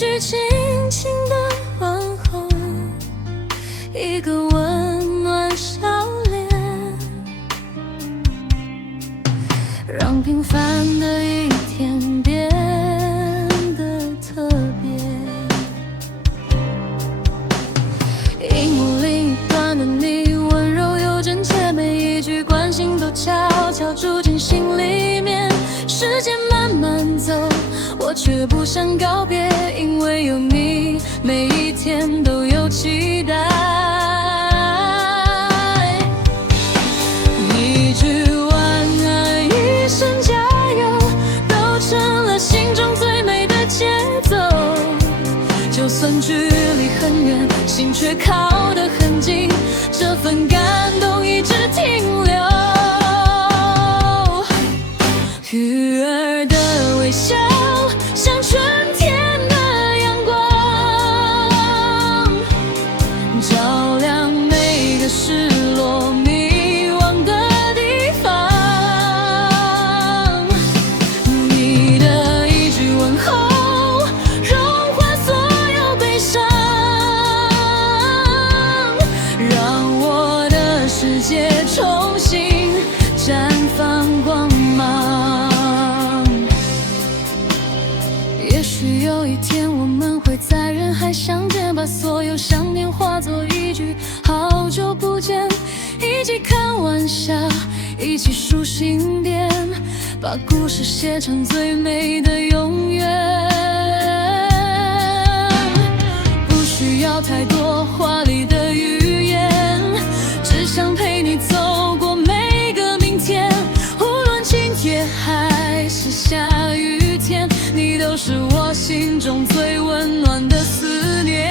句輕輕的問候，一個溫暖笑臉，讓平凡的一天變得特別。熒幕另一端的你，溫柔又真切，每一句關心都悄悄住進心裡面。時間慢慢走，我卻不想告別，因為有你，每一天都有期待。一句晚安，一聲加油，都成了心中最美的節奏。就算距離很遠，心卻靠得很近，這份感動一直停留。魚兒的微笑像春天的陽光，照亮每個失落迷惘的地方。你的一句問候融化所有悲傷，讓我的世界重新綻放光芒。也許有一天我們會在人海相見，把所有想念化作一句好久不見，一起開玩笑，一起數星點，把故事寫成最美的永遠。不需要太多華麗的語言，只想陪你走過每個明天，無論晴天還是下雨天，你都是我心中最溫暖的思念。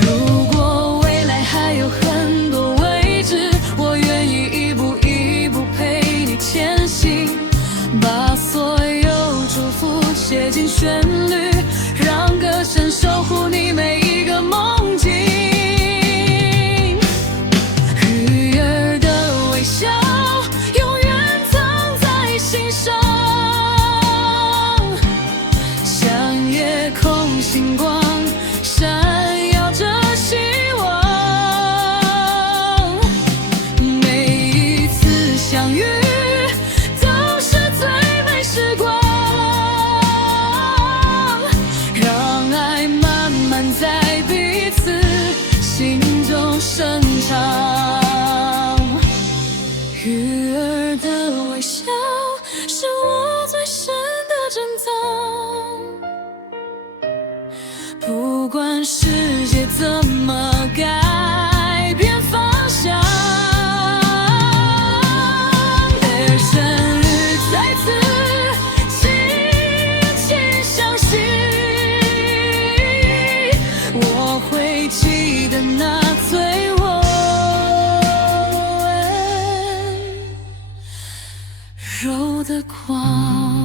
如果未來還有很多未知，我願意一步一步陪你前行，把所有祝福寫進旋律，讓歌聲守護你每一個夢境。魚兒的微笑永遠藏在心上，像夜空星光閃耀着希望。每一次相遇都是最美時光，讓愛慢慢在彼此心中生長。魚兒的微笑是我最深的珍藏，不管世界怎麼改變方向，而旋律再次輕輕響起，我會記得那最溫柔的光。